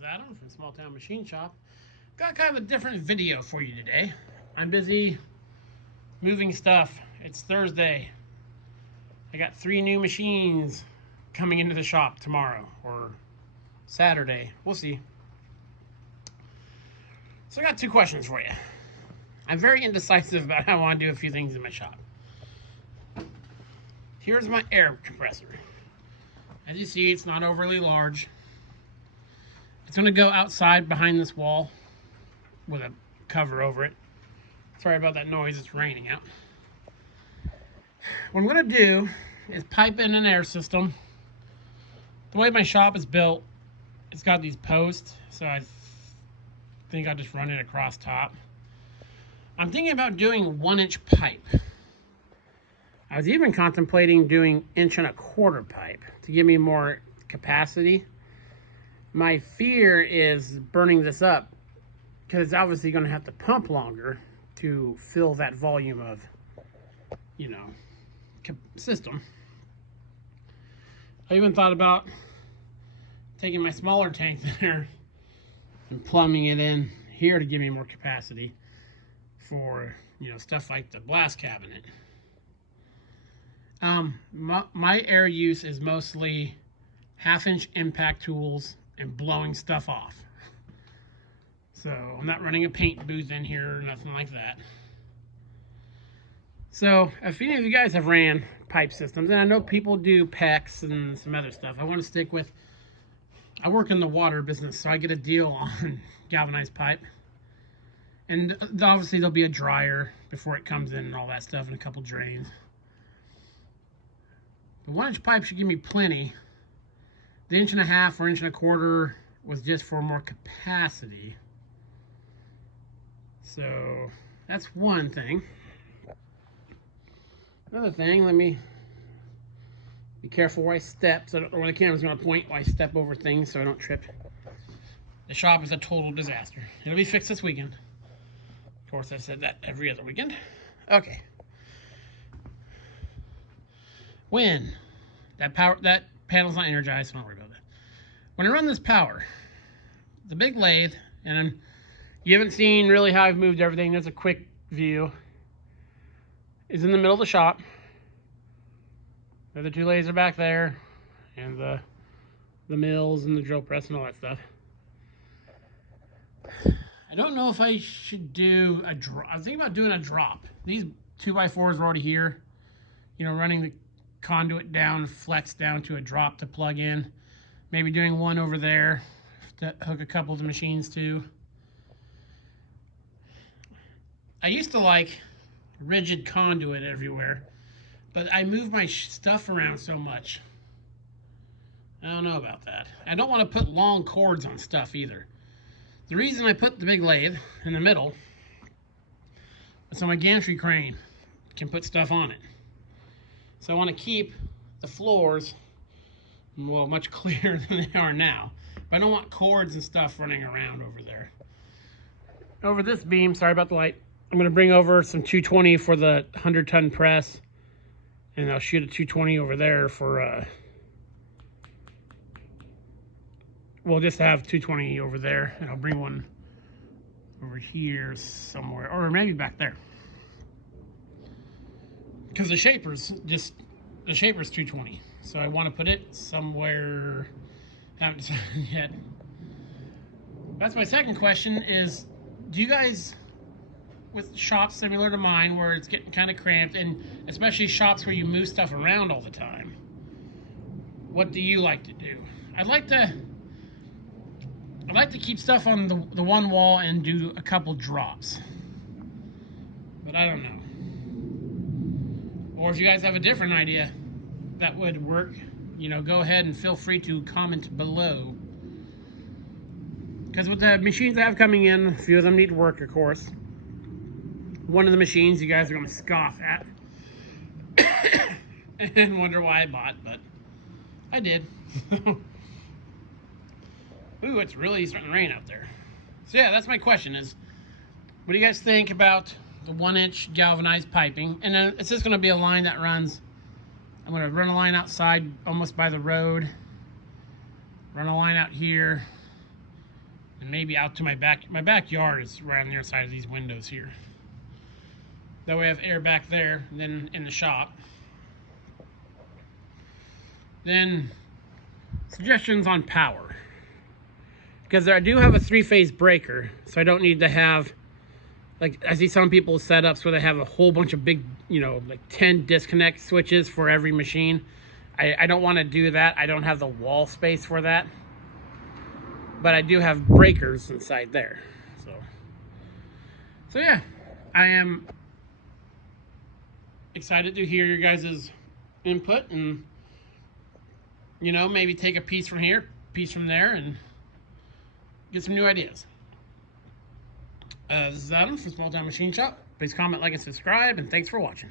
is Adam from Small Town Machine Shop. Got kind of a different video for you today. I'm busy moving stuff. It's Thursday. I got 3 new machines coming into the shop tomorrow or Saturday. We'll see. So I got 2 questions for you. I'm very indecisive about how I want to do a few things in my shop. Here's my air compressor. As you see, it's not overly large. It's going to go outside behind this wall with a cover over it. Sorry about that noise, it's raining out. What I'm going to do is pipe in an air system. The way my shop is built, it's got these posts, so I think I'll just run it across top. I'm thinking about doing 1-inch pipe. I was even contemplating doing 1.25-inch pipe to give me more capacity. My fear is burning this up because it's obviously going to have to pump longer to fill that volume of, system. I even thought about taking my smaller tank there and plumbing it in here to give me more capacity for, stuff like the blast cabinet. My air use is mostly 1/2-inch impact tools and blowing stuff off. So I'm not running a paint booth in here or nothing like that. So if any of you guys have ran pipe systems, and I know people do PEX and some other stuff, I want to stick with, I work in the water business, so I get a deal on galvanized pipe. And obviously there'll be a dryer before it comes in and all that stuff, and a couple drains. The 1-inch pipe should give me plenty. The 1.5 or 1.25 was just for more capacity. So that's one thing. Another thing, let me be careful where I step, so I don't know where the camera's going to point while I step over things so I don't trip. The shop is a total disaster. It'll be fixed this weekend. Of course, I've said that every other weekend. Okay. When that panel's not energized, so don't worry about that. When I run this power, the big lathe, and you haven't seen really how I've moved everything, there's a quick view, is in the middle of the shop. The other 2 lathes are back there, and the mills and the drill press and all that stuff. I don't know if I should do a drop. I was thinking about doing a drop. These 2x4s are already here, running the conduit down, flex down to a drop to plug in. Maybe doing one over there to hook a couple of the machines to. I used to like rigid conduit everywhere, but I move my stuff around so much. I don't know about that. I don't want to put long cords on stuff either. The reason I put the big lathe in the middle is so my gantry crane can put stuff on it. So I want to keep the floors, well, much clearer than they are now. But I don't want cords and stuff running around over there. Over this beam, sorry about the light, I'm going to bring over some 220 for the 100-ton press. And I'll shoot a 220 over there for, we'll just have 220 over there. And I'll bring one over here somewhere, or maybe back there. Because the shaper's 220, so I want to put it somewhere. Haven't decided yet. That's my second question: is do you guys, with shops similar to mine, where it's getting kind of cramped, and especially shops where you move stuff around all the time, what do you like to do? I'd like to keep stuff on the one wall and do a couple drops, but I don't know. Or if you guys have a different idea that would work, go ahead and feel free to comment below. Because with the machines I have coming in, a few of them need work, of course. One of the machines you guys are going to scoff at and wonder why I bought, but I did. Ooh, it's really starting to rain out there. So yeah, that's my question is, what do you guys think about the 1-inch galvanized piping? And then it's just going to be a line that runs, I'm going to run a line outside almost by the road, run a line out here, and maybe out to my backyard is right on the other side of these windows here. That way I have air back there, and then in the shop. Then suggestions on power, because I do have a 3-phase breaker, so I don't need to have, like, I see some people's setups where they have a whole bunch of big, you know, like 10 disconnect switches for every machine. I don't want to do that. I don't have the wall space for that, but I do have breakers inside there. So yeah, I am excited to hear your guys' input, and you know, maybe take a piece from here, piece from there, and get some new ideas. This is Adam from Small Town Machine Shop. Please comment, like, and subscribe, and thanks for watching.